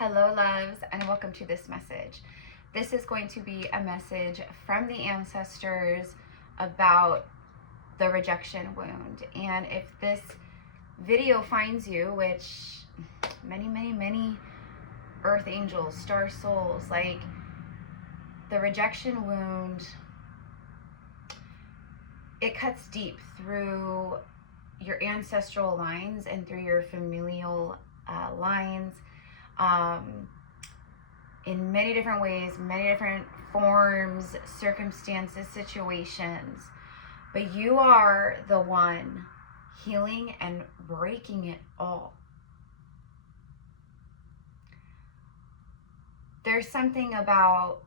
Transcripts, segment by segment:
Hello loves, and welcome to this message. This is going to be a message from the ancestors about the rejection wound. And if this video finds you, which many earth angels, star souls, like the rejection wound, it cuts deep through your ancestral lines and through your familial lines. In many different ways, many different forms, circumstances, situations. But you are the one healing and breaking it all. There's something about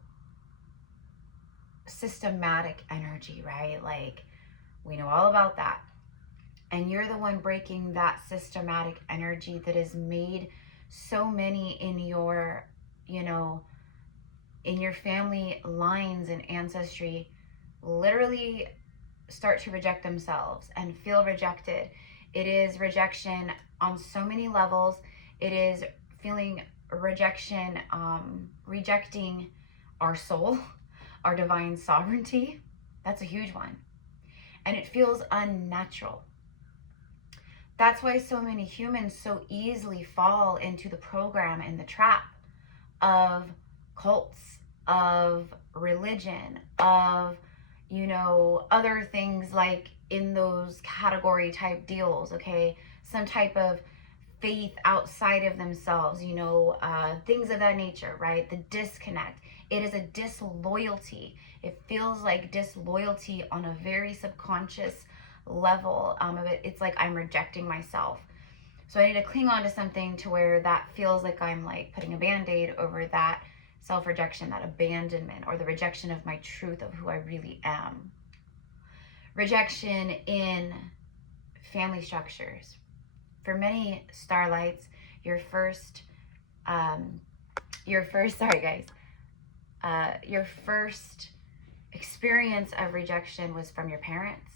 systematic energy, right? Like, we know all about that. And you're the one breaking that systematic energy that has made so many in your, in your family lines and ancestry literally start to reject themselves and feel rejected. It is rejection on so many levels. It is feeling rejection, rejecting our soul, our divine sovereignty. That's a huge one. And it feels unnatural. That's why so many humans so easily fall into the program and the trap of cults, of religion, of, other things like in those category type deals, okay? Some type of faith outside of themselves, things of that nature, right? The disconnect. It is a disloyalty. It feels like disloyalty on a very subconscious level of it. It's like I'm rejecting myself. So I need to cling on to something to where that feels like I'm like putting a band-aid over that self-rejection, that abandonment, or the rejection of my truth of who I really am. Rejection in family structures. For many starlights, your first experience of rejection was from your parents.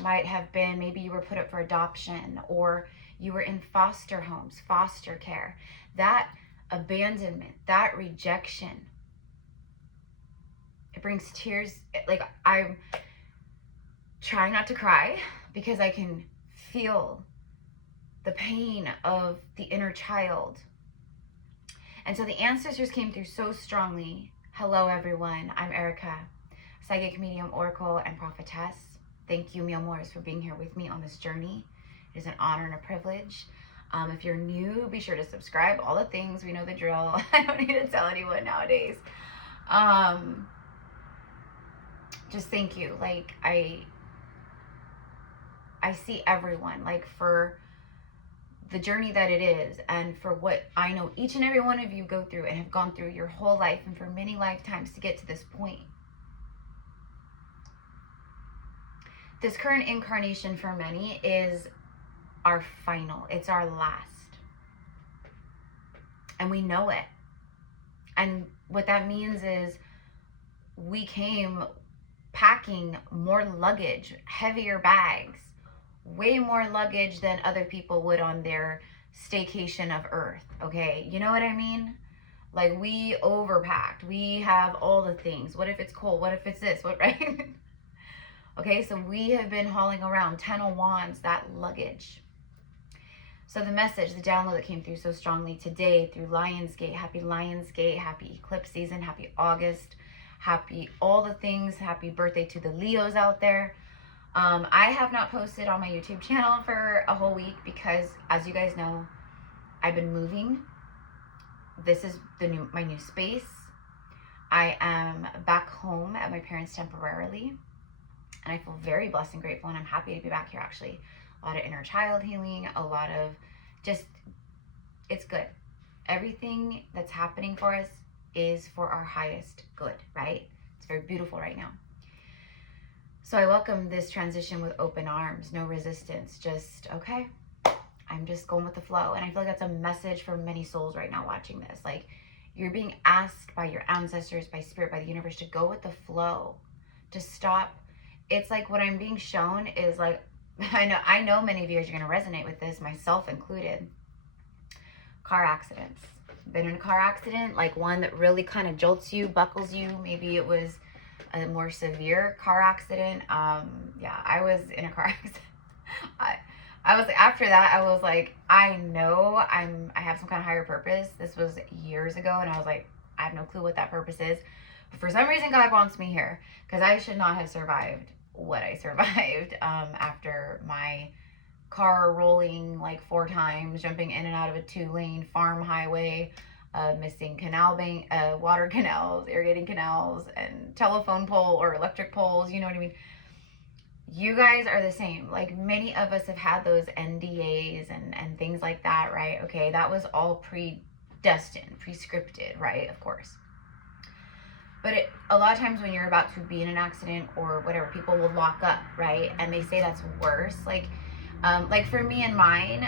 Might have been maybe you were put up for adoption, or you were in foster homes, foster care. That abandonment, that rejection, it brings tears. Like, I'm trying not to cry because I can feel the pain of the inner child. And so the ancestors came through so strongly. Hello everyone, I'm Erica, psychic medium, oracle, and prophetess. Thank you, mi amores, for being here with me on this journey. It is an honor and a privilege. If you're new, be sure to subscribe. All the things, we know the drill. I don't need to tell anyone nowadays. Just thank you. Like, I see everyone, like, for the journey that it is, and for what I know each and every one of you go through and have gone through your whole life and for many lifetimes to get to this point. This current incarnation for many is our final. It's our last. And we know it. And what that means is we came packing more luggage, heavier bags, way more luggage than other people would on their staycation of Earth, okay? You know what I mean? Like, we overpacked. We have all the things. What if it's cold? What if it's this? What, right? Okay, so we have been hauling around 10 of Wands, that luggage. So the message, the download that came through so strongly today through Lionsgate, happy Lionsgate, happy eclipse season, happy August, happy all the things, happy birthday to the Leos out there. I have not posted on my YouTube channel for a whole week because, as you guys know, I've been moving. This is my new space. I am back home at my parents' temporarily. And I feel very blessed and grateful, and I'm happy to be back here, actually. A lot of inner child healing, a lot of just, it's good. Everything that's happening for us is for our highest good, right? It's very beautiful right now. So I welcome this transition with open arms, no resistance, just, okay, I'm just going with the flow. And I feel like that's a message for many souls right now watching this. Like, you're being asked by your ancestors, by spirit, by the universe to go with the flow, to stop. It's like what I'm being shown is like, I know many of you are going to resonate with this, myself included. car accidents. Been in a car accident, like one that really kind of jolts you, buckles you. Maybe it was a more severe car accident. Yeah, I was in a car accident. I was, after that, I was like, I know I have some kind of higher purpose. This was years ago, and I was like, I have no clue what that purpose is. But for some reason, God wants me here, because I should not have survived what I survived after my car rolling like 4 times, jumping in and out of a 2-lane farm highway, missing canal bank, water canals, irrigating canals, and telephone pole or electric poles. You know what I mean? You guys are the same. Like, many of us have had those NDAs and things like that, right? Okay, that was all predestined, prescripted, right? Of course. But a lot of times when you're about to be in an accident or whatever, people will lock up, right? And they say that's worse. Like for me and mine,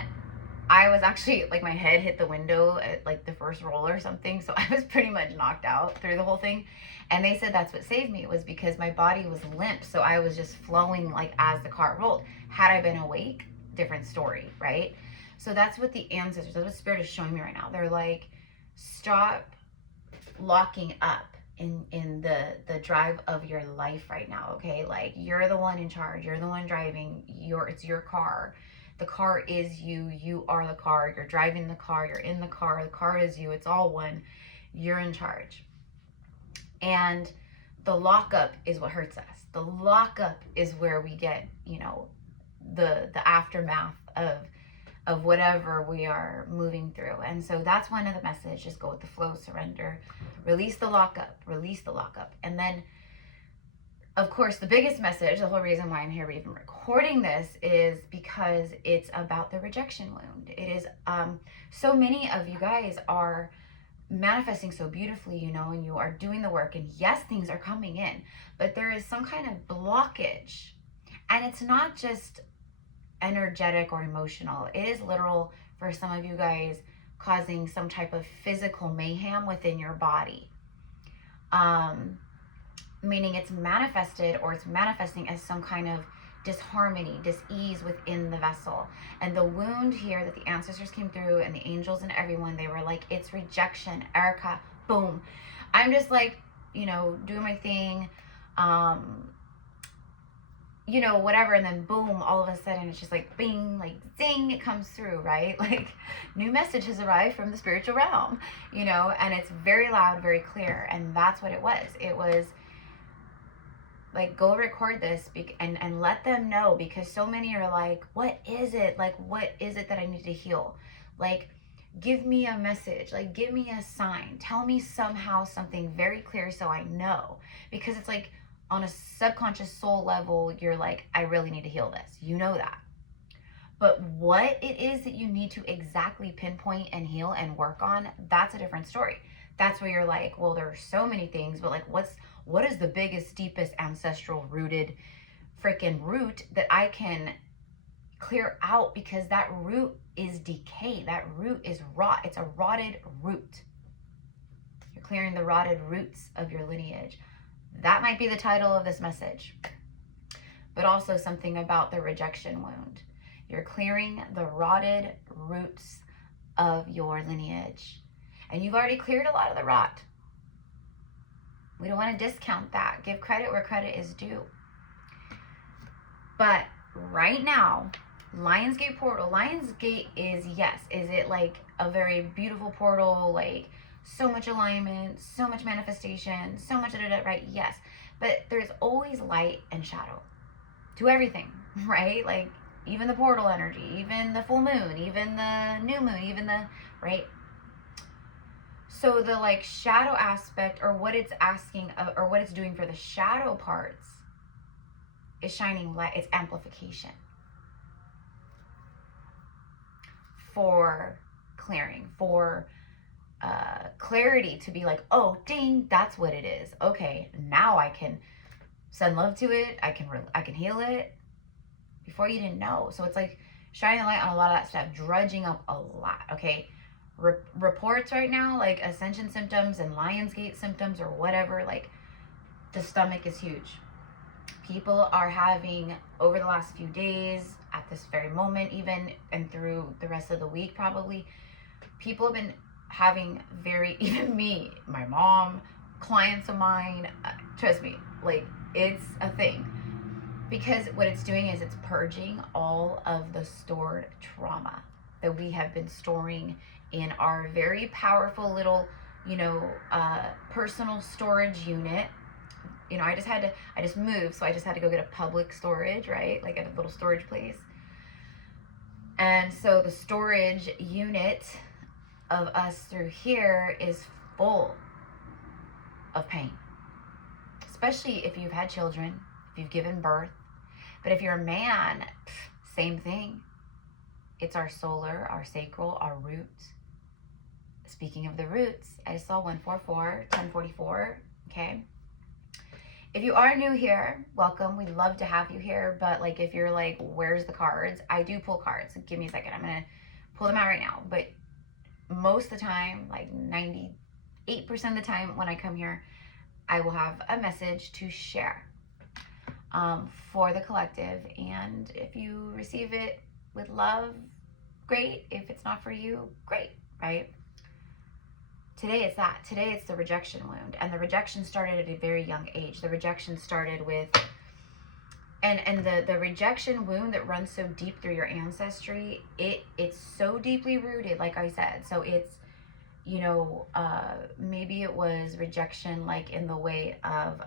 I was actually, like, my head hit the window at like the first roll or something. So I was pretty much knocked out through the whole thing. And they said that's what saved me. It was because my body was limp. So I was just flowing like as the car rolled. Had I been awake, different story, right? So that's what the ancestors, that's what Spirit is showing me right now. They're like, stop locking up in the drive of your life right now, okay? Like, you're the one in charge. You're the one driving. It's your car. The car is you. You are the car. You're driving the car. You're in the car. The car is you. It's all one. You're in charge. And the lockup is what hurts us. The lockup is where we get, you know, the aftermath of whatever we are moving through. And so that's one of the messages. Just go with the flow, surrender, release the lockup, release the lockup. And then, of course, the biggest message, the whole reason why I'm here even recording this, is because it's about the rejection wound. It is, so many of you guys are manifesting so beautifully, you know, and you are doing the work, and yes, things are coming in, but there is some kind of blockage. And it's not just energetic or emotional. It is literal for some of you guys, causing some type of physical mayhem within your body. Meaning it's manifested, or it's manifesting as some kind of disharmony, dis-ease within the vessel. And the wound here that the ancestors came through, and the angels and everyone, they were like, it's rejection, Erica, boom. I'm just like, you know, doing my thing, you know, whatever, and then boom, all of a sudden it's just like bing, like zing, it comes through, right? Like, new message has arrived from the spiritual realm, you know, and it's very loud, very clear. And that's what it was. It was like, go record this and let them know, because so many are like, what is it? Like, what is it that I need to heal? Like, give me a message, like, give me a sign, tell me somehow something very clear so I know. Because it's like, on a subconscious soul level, you're like, I really need to heal this. You know that. But what it is that you need to exactly pinpoint and heal and work on, that's a different story. That's where you're like, well, there are so many things, but like, what is the biggest, deepest, ancestral rooted freaking root that I can clear out? Because that root is decay. That root is rot. It's a rotted root. You're clearing the rotted roots of your lineage. That might be the title of this message, but also something about the rejection wound. You're clearing the rotted roots of your lineage, and you've already cleared a lot of the rot. We don't want to discount that. Give credit where credit is due. But right now, Lionsgate portal. Lionsgate is, yes, is it like a very beautiful portal, like so much alignment, so much manifestation, so much right? Yes. But there's always light and shadow to everything, right? Like, even the portal energy, even the full moon, even the new moon, even the, right? So the like shadow aspect, or what it's asking, or what it's doing for the shadow parts, is shining light. It's amplification for clearing, for clarity, to be like, oh, ding, that's what it is. Okay, now I can send love to it. I can heal it. Before, you didn't know. So it's like shining the light on a lot of that stuff, drudging up a lot. Okay, reports right now, like ascension symptoms and Lionsgate symptoms or whatever, like the stomach is huge. People are having, over the last few days, at this very moment even, and through the rest of the week probably, people have been having even me, my mom, clients of mine, trust me, like, it's a thing. Because what it's doing is it's purging all of the stored trauma that we have been storing in our very powerful little, personal storage unit. I just moved, so I just had to go get a public storage, right? Like at a little storage place. And so the storage unit of us through here is full of pain. Especially if you've had children, if you've given birth. But if you're a man, same thing. It's our solar, our sacral, our roots. Speaking of the roots, I saw 144, 1044, okay? If you are new here, welcome. We'd love to have you here. But like, if you're like, where's the cards? I do pull cards. Give me a second. I'm going to pull them out right now. But most of the time, like 98% of the time when I come here, I will have a message to share for the collective. And if you receive it with love, great. If it's not for you, great, right? Today it's that. Today it's the rejection wound. And the rejection started at a very young age. The rejection started with, and the rejection wound that runs so deep through your ancestry, it's so deeply rooted, like I said. So it's, maybe it was rejection like in the way of,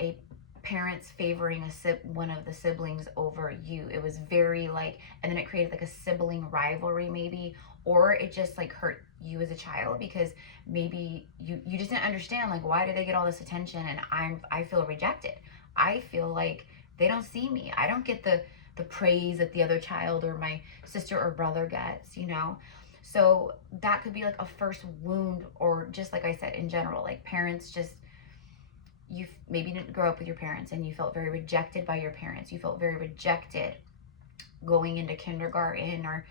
a parents favoring one of the siblings over you. It was very like, and then it created like a sibling rivalry maybe, or it just like hurt you as a child because maybe you just didn't understand, like, why do they get all this attention and I feel rejected. I feel like they don't see me. I don't get the praise that the other child or my sister or brother gets, So that could be like a first wound, or just like I said, in general, like parents just, you maybe didn't grow up with your parents and you felt very rejected by your parents. You felt very rejected going into kindergarten, or,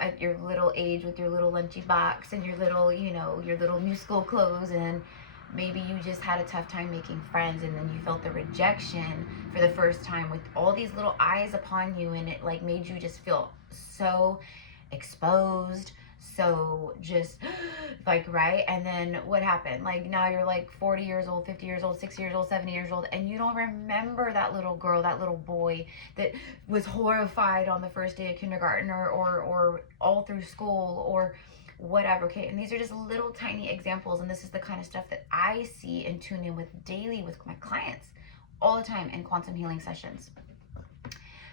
at your little age with your little lunchy box and your little, your little new school clothes, and maybe you just had a tough time making friends, and then you felt the rejection for the first time with all these little eyes upon you, and it like made you just feel so exposed, so just like, right? And then what happened? Like now you're like 40 years old, 50 years old, 60 years old, 70 years old, and you don't remember that little girl, that little boy that was horrified on the first day of kindergarten or all through school or whatever, okay? And these are just little tiny examples, and this is the kind of stuff that I see and tune in with daily with my clients all the time in quantum healing sessions.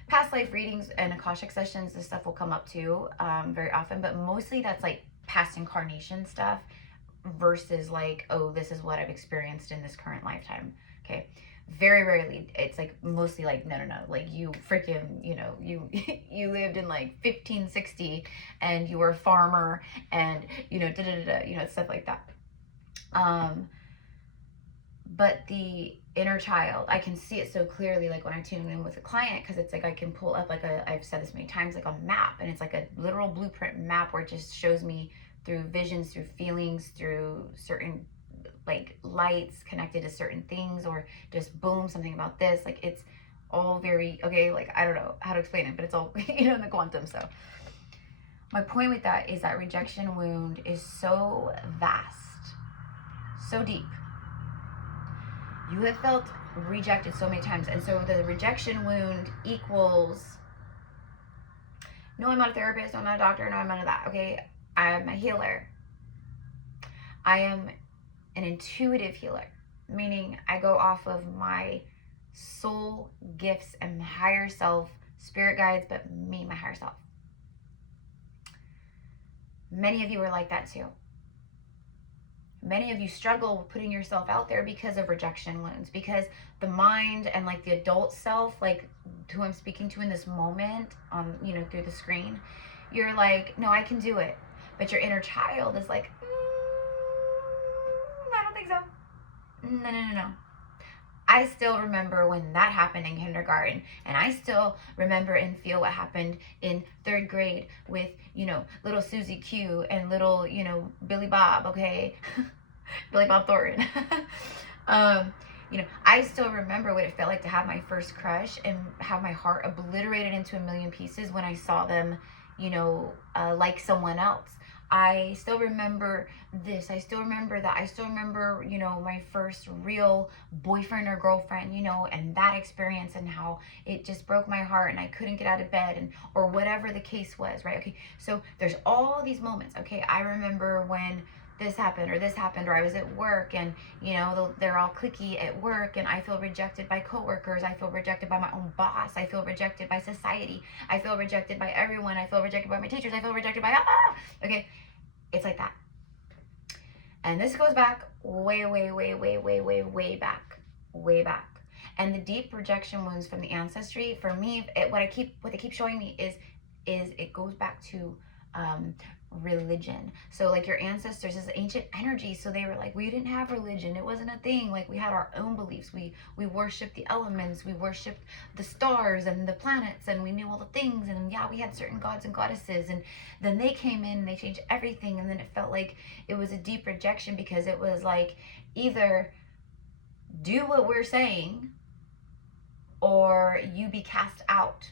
Past life readings and Akashic sessions, this stuff will come up too, very often, but mostly that's like past incarnation stuff versus like, oh, this is what I've experienced in this current lifetime, okay? Very rarely, it's like mostly like, no, like you freaking, you lived in like 1560 and you were a farmer and, stuff like that. But the inner child, I can see it so clearly, like when I tune in with a client, because it's like I can pull up like I've said this many times, like a map, and it's like a literal blueprint map where it just shows me through visions, through feelings, through certain like lights connected to certain things, or just boom, something about this. Like it's all very, okay, like I don't know how to explain it, but it's all, in the quantum. So my point with that is that rejection wound is so vast, so deep. You have felt rejected so many times. And so the rejection wound equals, no, I'm not a therapist, no, I'm not a doctor, no, I'm none of that, okay? I'm a healer. I am an intuitive healer, meaning I go off of my soul gifts and higher self, spirit guides, but me, my higher self. Many of you are like that too. Many of you struggle with putting yourself out there because of rejection wounds, because the mind and like the adult self, like who I'm speaking to in this moment on, through the screen, you're like, no, I can do it. But your inner child is like, I don't think so. No. I still remember when that happened in kindergarten, and I still remember and feel what happened in 3rd grade with, little Susie Q and little, Billy Bob, okay? Billy Bob Thornton. I still remember what it felt like to have my first crush and have my heart obliterated into a million pieces when I saw them, you know, like someone else. I still remember this. I still remember that. I still remember, you know, my first real boyfriend or girlfriend, you know, and that experience and how it just broke my heart and I couldn't get out of bed, and or whatever the case was, right? Okay, so there's all these moments. Okay, I remember when this happened or I was at work and, you know, they're all cliquey at work and I feel rejected by coworkers. I feel rejected by my own boss. I feel rejected by society. I feel rejected by everyone. I feel rejected by my teachers. I feel rejected by, okay, it's like that. And this goes back way back. And the deep rejection wounds from the ancestry, for me, what they keep showing me is it goes back to religion. So like your ancestors is ancient energy, so they were like, we didn't have religion, it wasn't a thing. Like we had our own beliefs. We worshiped the elements, we worshiped the stars and the planets, and we knew all the things, and yeah, we had certain gods and goddesses. And then they came in and they changed everything, and then it felt like it was a deep rejection, because it was like, either do what we're saying or you be cast out,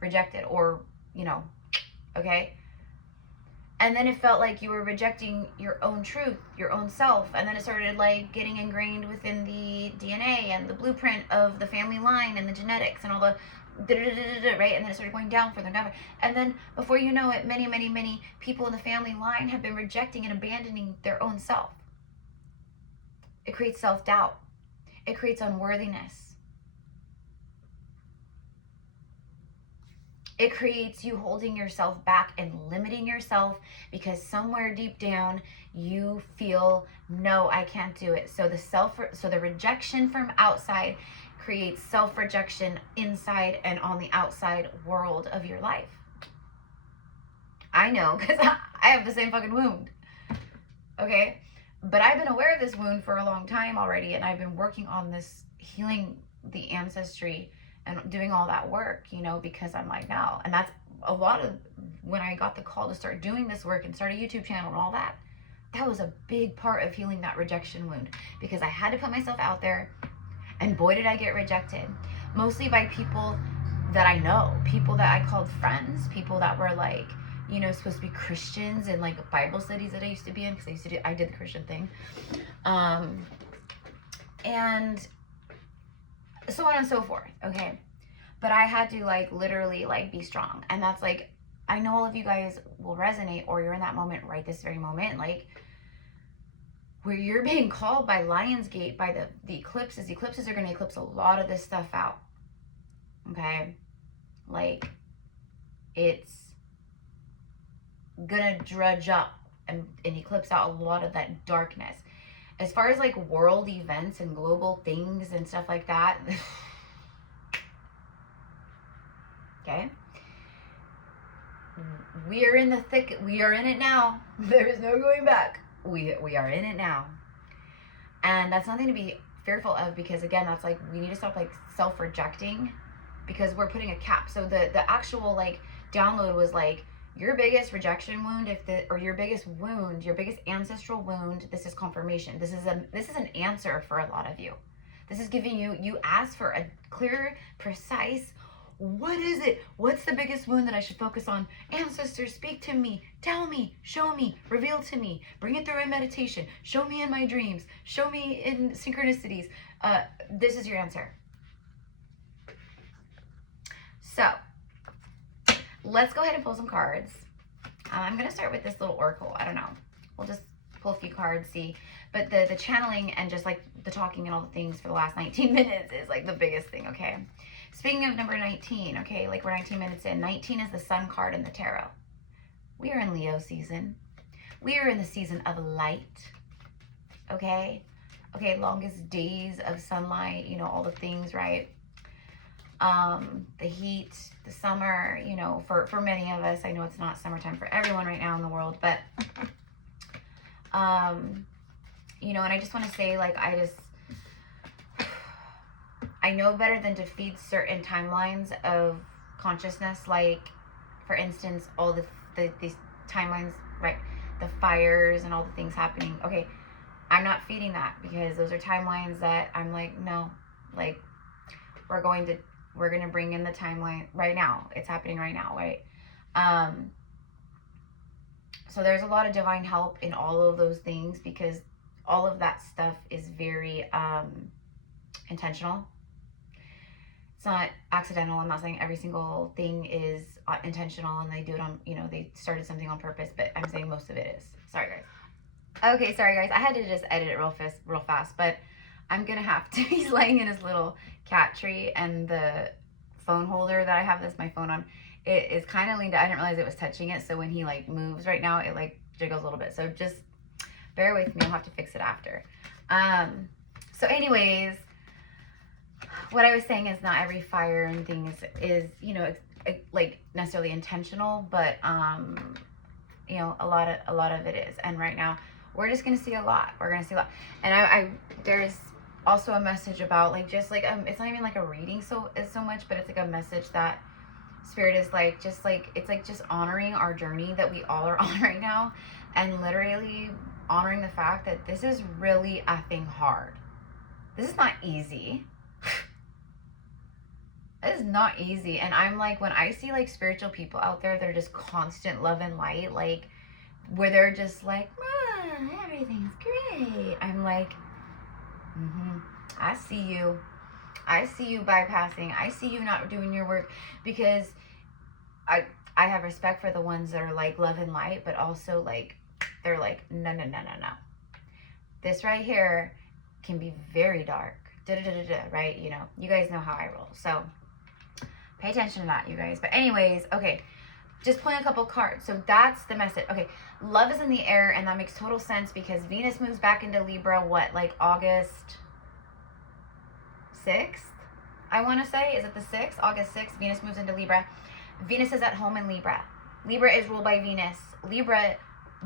rejected, or, you know, okay. And then it felt like you were rejecting your own truth, your own self. And then it started like getting ingrained within the DNA and the blueprint of the family line and the genetics and all the right? And then it started going down further and down. And then before you know it, many people in the family line have been rejecting and abandoning their own self. It creates self-doubt. It creates unworthiness. It creates you holding yourself back and limiting yourself, because somewhere deep down you feel, no, I can't do it. So the rejection from outside creates self-rejection inside and on the outside world of your life. I know, because I have the same fucking wound. Okay? But I've been aware of this wound for a long time already, and I've been working on this, healing the ancestry and doing all that work, you know, because I'm like, no. And that's a lot of, when I got the call to start doing this work and start a YouTube channel and all that, that was a big part of healing that rejection wound, because I had to put myself out there, and boy did I get rejected. Mostly by people that I know, people that I called friends, people that were like, you know, supposed to be Christians and like Bible studies that I used to be in, because I did the Christian thing. And so on and so forth, okay? But I had to like literally like be strong. And that's like, I know all of you guys will resonate, or you're in that moment right this very moment, like where you're being called by Lionsgate, by the eclipses. Eclipses are going to eclipse a lot of this stuff out, okay? Like, it's gonna drudge up and eclipse out a lot of that darkness. As far as like world events and global things and stuff like that, okay, we are in the thick, we are in it now. There is no going back. We are in it now. And that's nothing to be fearful of, because again, that's like, we need to stop like self-rejecting, because we're putting a cap. So the actual like download was like, your biggest rejection wound, or your biggest wound, your biggest ancestral wound, this is confirmation. This is an answer for a lot of you. This is giving you ask for a clear, precise, what is it? What's the biggest wound that I should focus on? Ancestors, speak to me, tell me, show me, reveal to me, bring it through in meditation, show me in my dreams, show me in synchronicities. This is your answer. So, let's go ahead and pull some cards. I'm going to start with this little oracle. I don't know. We'll just pull a few cards, see. But the channeling and just like the talking and all the things for the last 19 minutes is like the biggest thing, okay? Speaking of number 19, okay, like we're 19 minutes in. 19 is the sun card in the tarot. We are in Leo season. We are in the season of light, okay? Okay, longest days of sunlight, you know, all the things, right? The heat, the summer, you know, for many of us. I know it's not summertime for everyone right now in the world, but, you know, and I just want to say, like, I know better than to feed certain timelines of consciousness, like, for instance, all these timelines, right, the fires and all the things happening. Okay, I'm not feeding that, because those are timelines that I'm like, no, like, we're going to bring in the timeline right now. It's happening right now, right? So there's a lot of divine help in all of those things, because all of that stuff is very intentional. It's not accidental. I'm not saying every single thing is intentional and they do it on, you know, they started something on purpose, but I'm saying most of it is. Sorry, guys. Okay, sorry, guys. I had to just edit it real fast, but I'm going to have to. He's laying in his little cat tree, and the phone holder that I have my phone on, it is kind of leaned out. I didn't realize it was touching it, so when he like moves right now, it like jiggles a little bit. So just bear with me. I'll have to fix it after. So anyways, what I was saying is not every fire and thing is you know, like necessarily intentional, but you know, a lot of it is. And right now we're just gonna see a lot. We're gonna see a lot. And I there's also a message about like, just like it's not even like a reading so much, but it's like a message that Spirit is like, just like, it's like just honoring our journey that we all are on right now, and literally honoring the fact that this is really effing hard. This is not easy. It is not easy. And I'm like, when I see like spiritual people out there, they're just constant love and light, like where they're just like, everything's great. I'm like, I see you. I see you bypassing. I see you not doing your work, because I have respect for the ones that are like love and light, but also like, they're like, no. This right here can be very dark. Right? You know, you guys know how I roll. So pay attention to that, you guys. But anyways, okay, just pulling a couple cards. So that's the message. Okay, love is in the air, and that makes total sense because Venus moves back into Libra, what, like August 6th? I want to say, is it the 6th? August 6th, Venus moves into Libra. Venus is at home in Libra. Libra is ruled by Venus. Libra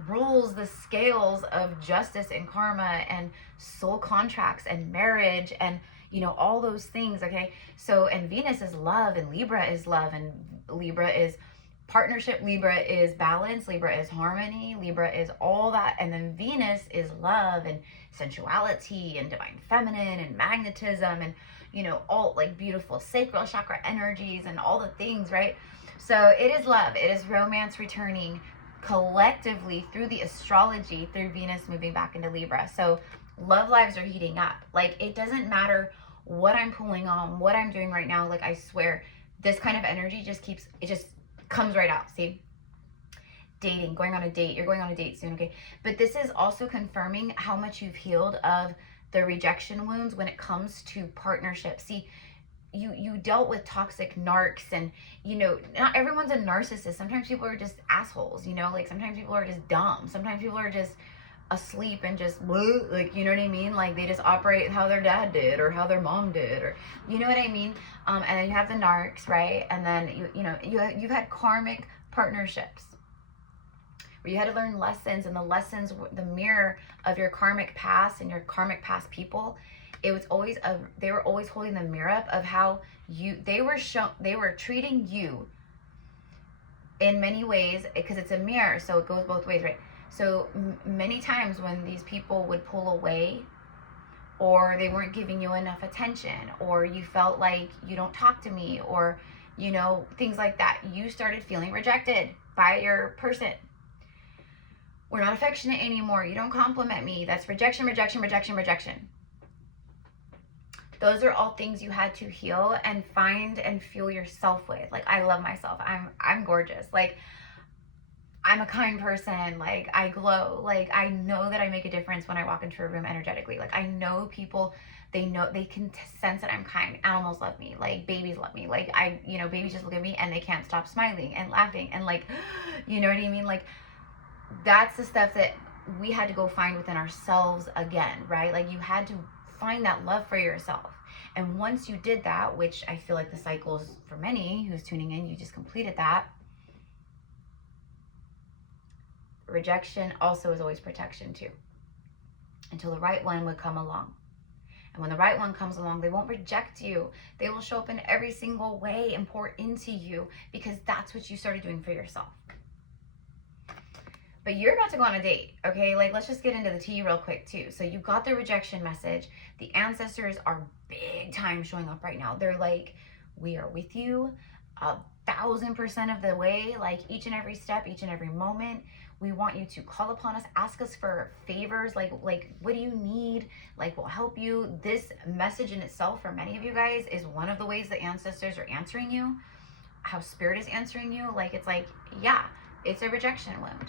rules the scales of justice and karma and soul contracts and marriage and, you know, all those things, okay? So, and Venus is love, and Libra is love, and Libra is partnership, Libra is balance, Libra is harmony, Libra is all that, and then Venus is love and sensuality and divine feminine and magnetism and, you know, all like beautiful sacral chakra energies and all the things, right? So it is love, it is romance returning collectively through the astrology, through Venus moving back into Libra. So love lives are heating up. Like, it doesn't matter what I'm pulling on, what I'm doing right now. Like, I swear this kind of energy just keeps, it just comes right out. See, dating, going on a date, you're going on a date soon, okay? But this is also confirming how much you've healed of the rejection wounds when it comes to partnership. See, you dealt with toxic narcs, and, you know, not everyone's a narcissist. Sometimes people are just assholes, you know, like sometimes people are just dumb. Sometimes people are just asleep and just like, you know what I mean? Like they just operate how their dad did or how their mom did, or you know what I mean? And then you have the narcs, right? And then you've had karmic partnerships where you had to learn lessons, and the lessons, the mirror of your karmic past and your karmic past people. It was always they were always holding the mirror up of how they were treating you in many ways, because it's a mirror, so it goes both ways, right? So many times when these people would pull away, or they weren't giving you enough attention, or you felt like you don't talk to me, or, you know, things like that, you started feeling rejected by your person. We're not affectionate anymore. You don't compliment me. That's rejection, rejection, rejection, rejection. Those are all things you had to heal and find and fuel yourself with. Like, I love myself. I'm gorgeous. Like, I'm a kind person. Like, I glow. Like, I know that I make a difference when I walk into a room energetically. Like, I know people, they can sense that I'm kind. Animals love me. Like, babies love me. Like, babies just look at me and they can't stop smiling and laughing and, like, you know what I mean? Like, that's the stuff that we had to go find within ourselves again, right? Like, you had to find that love for yourself. And once you did that, which I feel like the cycles for many who's tuning in, you just completed that. Rejection also is always protection too, until the right one would come along. And when the right one comes along, they won't reject you. They will show up in every single way and pour into you, because that's what you started doing for yourself. But you're about to go on a date, okay? Like, let's just get into the tea real quick too. So you got the rejection message. The ancestors are big time showing up right now. They're like, we are with you. 1000% of the way, like each and every step, each and every moment. We want you to call upon us, ask us for favors, like what do you need? Like, we'll help you. This message in itself for many of you guys is one of the ways the ancestors are answering you, how spirit is answering you. Like, it's like, yeah, it's a rejection wound.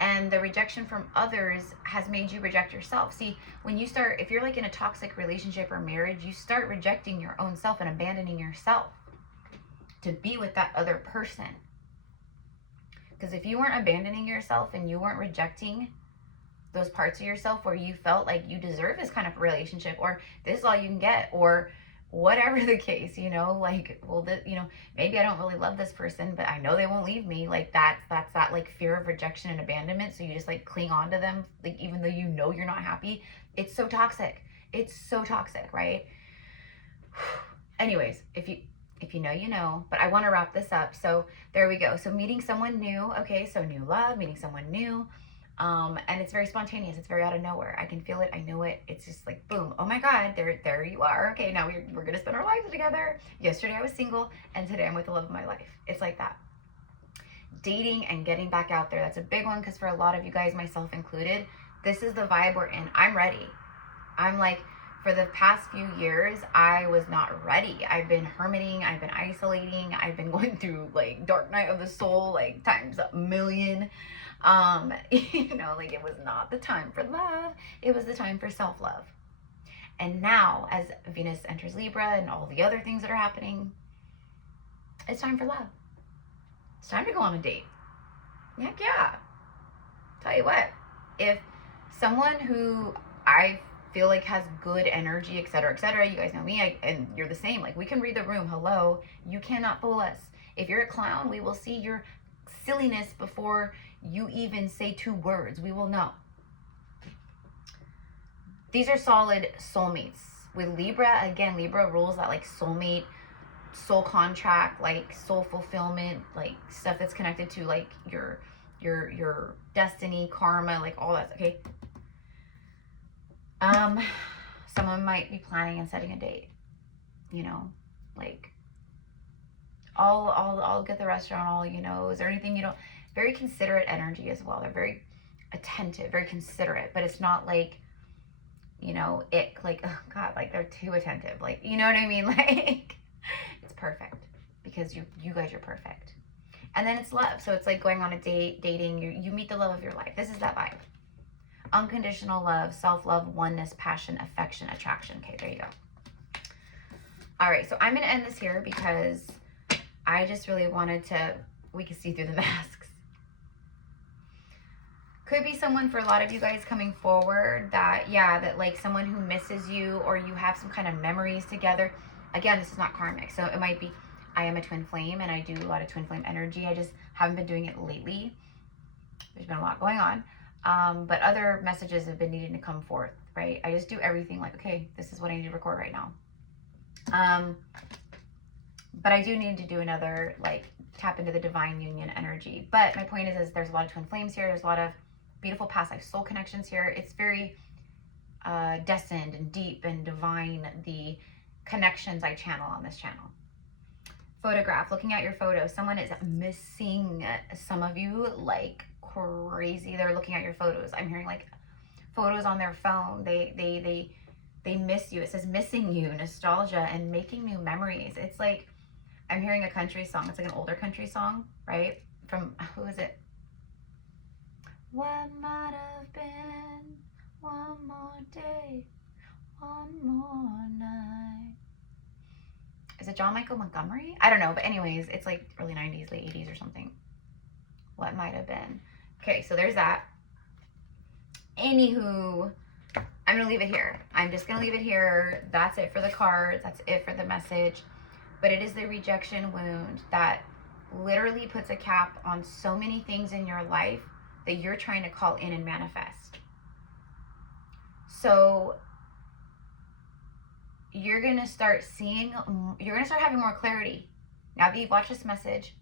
And the rejection from others has made you reject yourself. See, when you start, if you're like in a toxic relationship or marriage, you start rejecting your own self and abandoning yourself to be with that other person. Because if you weren't abandoning yourself and you weren't rejecting those parts of yourself where you felt like you deserve this kind of relationship, or this is all you can get, or whatever the case, you know, like, well, you know, maybe I don't really love this person, but I know they won't leave me. Like, that's that like fear of rejection and abandonment. So you just like cling on to them, like, even though you know you're not happy. It's so toxic. It's so toxic, right? Anyways, if you know, you know, but I want to wrap this up. So there we go. So meeting someone new. Okay. So new love, meeting someone new. And it's very spontaneous. It's very out of nowhere. I can feel it. I know it. It's just like, boom. Oh my God, there you are. Okay. Now we're going to spend our lives together. Yesterday I was single and today I'm with the love of my life. It's like that. Dating and getting back out there. That's a big one. Cause for a lot of you guys, myself included, this is the vibe we're in. I'm ready. I'm like, for the past few years, I was not ready. I've been hermiting, I've been isolating, I've been going through like dark night of the soul, like times a million. You know, like, it was not the time for love. It was the time for self-love. And now, as Venus enters Libra and all the other things that are happening, it's time for love. It's time to go on a date. Heck yeah. Tell you what, if someone who I feel like has good energy, etc., you guys know me, and you're the same, like, we can read the room. Hello, you cannot fool us. If you're a clown, we will see your silliness before you even say 2 words. We will know. These are solid soulmates. With Libra, again, Libra rules that like soulmate, soul contract, like soul fulfillment, like stuff that's connected to like your destiny, karma, like all that. Okay. Someone might be planning and setting a date, you know, like, I'll get the restaurant, all, you know, is there anything you don't, very considerate energy as well. They're very attentive, very considerate, but it's not like, you know, like, oh God, like they're too attentive. Like, you know what I mean? Like, it's perfect because you guys are perfect. And then it's love. So it's like going on a date, dating, you meet the love of your life. This is that vibe. Unconditional love, self-love, oneness, passion, affection, attraction. Okay, there you go. All right, so I'm going to end this here because I just really wanted to, we can see through the masks. Could be someone for a lot of you guys coming forward that, yeah, that like someone who misses you, or you have some kind of memories together. Again, this is not karmic. So it might be, I am a twin flame and I do a lot of twin flame energy. I just haven't been doing it lately. There's been a lot going on. But other messages have been needing to come forth, right? I just do everything like, okay, this is what I need to record right now. But I do need to do another, like, tap into the divine union energy. But my point is there's a lot of twin flames here. There's a lot of beautiful past life soul connections here. It's very destined and deep and divine, the connections I channel on this channel. Photograph, looking at your photo. Someone is missing some of you like crazy. They're looking at your photos. I'm hearing like photos on their phone. They miss you. It says missing you, nostalgia, and making new memories. It's like, I'm hearing a country song. It's like an older country song, right? From, who is it? What might have been one more day, one more night. Is it John Michael Montgomery? I don't know, but anyways, it's like early 90s, late 80s or something. What might have been. Okay, so there's that. Anywho, I'm gonna leave it here. I'm just gonna leave it here. That's it for the cards. That's it for the message. But it is the rejection wound that literally puts a cap on so many things in your life that you're trying to call in and manifest. So you're going to start seeing, you're going to start having more clarity. Now that you've watched this message,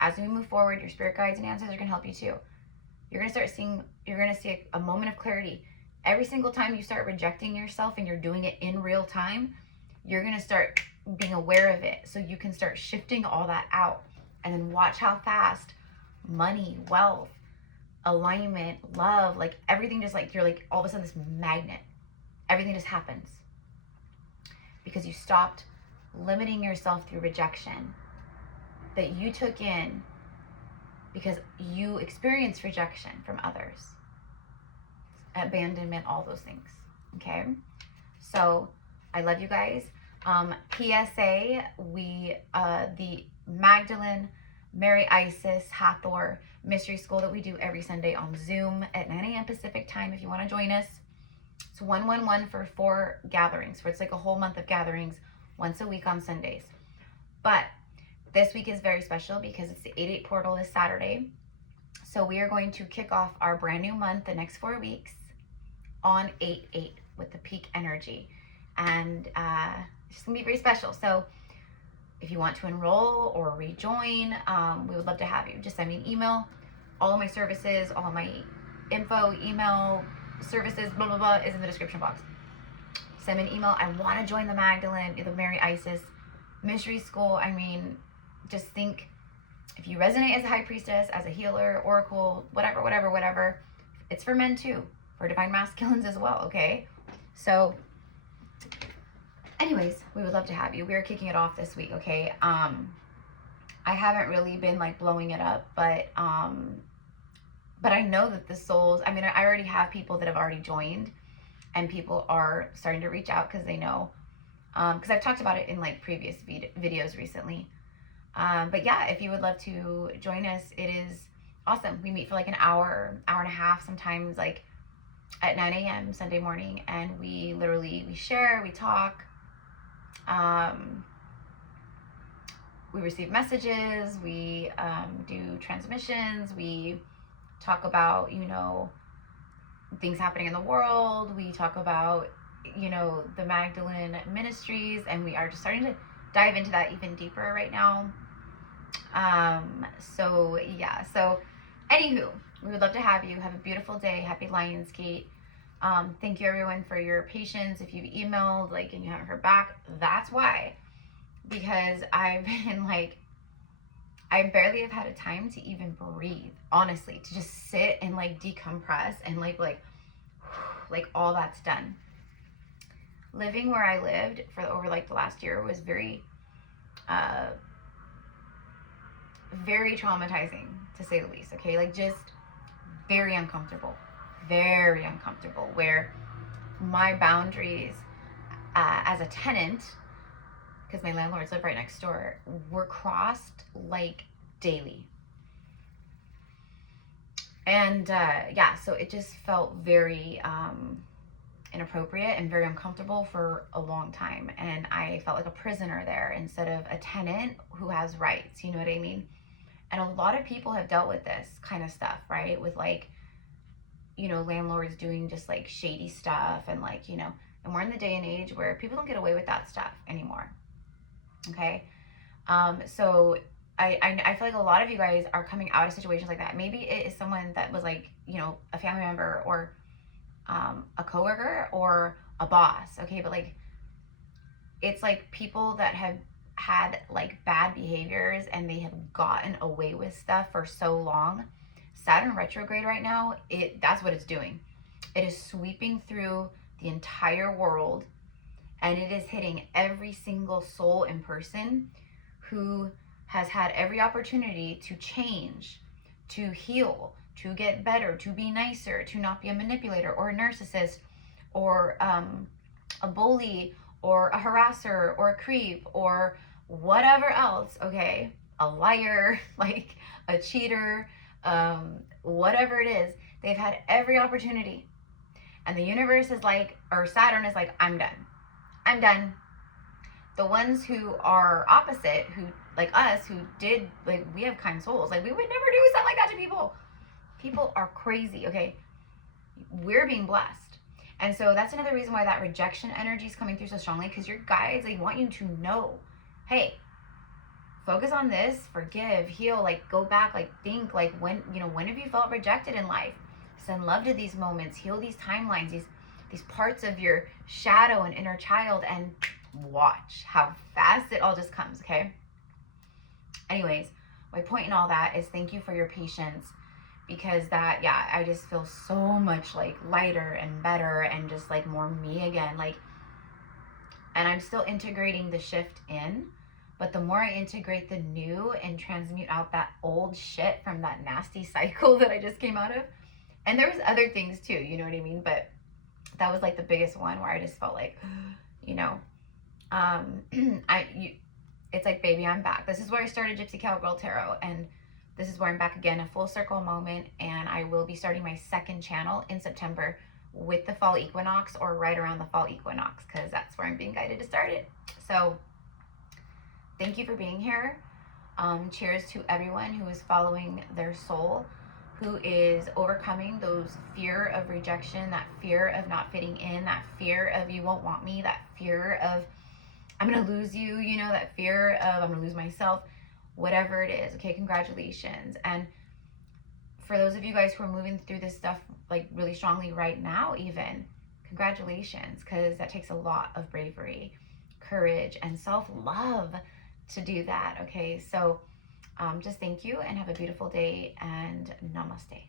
as we move forward, your spirit guides and ancestors are going to help you too. You're going to start seeing, you're going to see a moment of clarity. Every single time you start rejecting yourself and you're doing it in real time, you're going to start being aware of it so you can start shifting all that out. And then watch how fast money, wealth, alignment, love, like everything just like, you're like all of a sudden this magnet. Everything just happens because you stopped limiting yourself through rejection that you took in because you experienced rejection from others, abandonment, all those things. Okay, so I love you guys. PSA, the Magdalene, Mary Isis, Hathor Mystery School that we do every Sunday on Zoom at 9 a.m. Pacific time if you want to join us. It's 111 for 4 gatherings, where it's like a whole month of gatherings once a week on Sundays. But this week is very special because it's the 8/8 portal this Saturday. So we are going to kick off our brand new month, the next 4 weeks, on 8/8 with the peak energy. And it's just gonna be very special. So if you want to enroll or rejoin, we would love to have you. Just send me an email. All of my services, all of my info, email, services, blah, blah, blah, is in the description box. Send me an email. I want to join the Magdalene, the Mary Isis Mystery School. I mean, just think, if you resonate as a high priestess, as a healer, oracle, whatever, it's for men too, for divine masculines as well, okay? So anyways, we would love to have you. We are kicking it off this week, okay? I haven't really been like blowing it up, but I know that the souls, I mean, I already have people that have already joined, and people are starting to reach out because they know, because I've talked about it in like previous videos recently. But yeah, if you would love to join us, it is awesome. We meet for like an hour, hour and a half, sometimes like at 9 a.m. Sunday morning, and we share, we talk. We receive messages, we do transmissions, we talk about, you know, things happening in the world, we talk about, you know, the Magdalene ministries, and we are just starting to dive into that even deeper right now. So yeah, so anywho, we would love to have you. Have a beautiful day. Happy Lionsgate. Thank you everyone for your patience. If you've emailed like and you haven't heard back, that's why, because I've been like, I barely have had a time to even breathe, honestly, to just sit and like decompress and like all that's done. Living where I lived for over like the last year was very traumatizing, to say the least. Okay, like just very uncomfortable, where my boundaries as a tenant, because my landlords live right next door, were crossed like daily. And yeah, so it just felt very inappropriate and very uncomfortable for a long time, and I felt like a prisoner there instead of a tenant who has rights, you know what I mean? And a lot of people have dealt with this kind of stuff, right? With like, you know, landlords doing just like shady stuff, and like, you know, and we're in the day and age where people don't get away with that stuff anymore. Okay. So I feel like a lot of you guys are coming out of situations like that. Maybe it is someone that was like, you know, a family member or a coworker or a boss. Okay. But like, it's like people that have had like bad behaviors and they have gotten away with stuff for so long. Saturn retrograde right now, that's what it's doing. It is sweeping through the entire world, and it is hitting every single soul and person who has had every opportunity to change, to heal, to get better, to be nicer, to not be a manipulator or a narcissist or a bully or a harasser or a creep or whatever else, okay? A liar, like a cheater, whatever it is. They've had every opportunity. And the universe is like, or Saturn is like, I'm done. The ones who are opposite, who like us, who did, like, we have kind souls. Like, we would never do stuff like that to people. People are crazy, okay? We're being blessed. And so that's another reason why that rejection energy is coming through so strongly, because your guides, they want you to know, hey, focus on this, forgive, heal, like go back, like think, like when have you felt rejected in life? Send love to these moments, heal these timelines, these parts of your shadow and inner child, and watch how fast it all just comes, okay? Anyways, my point in all that is thank you for your patience, because that, yeah, I just feel so much like lighter and better and just like more me again. Like, and I'm still integrating the shift in, but the more I integrate the new and transmute out that old shit from that nasty cycle that I just came out of, and there was other things too, you know what I mean? But that was like the biggest one where I just felt like, you know, it's like, baby, I'm back. This is where I started Gypsy Cowgirl Tarot, and this is where I'm back again, a full circle moment, and I will be starting my second channel in September with the fall equinox, or right around the fall equinox, because that's where I'm being guided to start it. So thank you for being here. Cheers to everyone who is following their soul, who is overcoming those fear of rejection, that fear of not fitting in, that fear of you won't want me, that fear of I'm gonna lose you, you know, that fear of I'm gonna lose myself, whatever it is. Okay, congratulations. And for those of you guys who are moving through this stuff like really strongly right now, even, congratulations, because that takes a lot of bravery, courage, and self-love to do that. Okay, so just thank you and have a beautiful day, and namaste.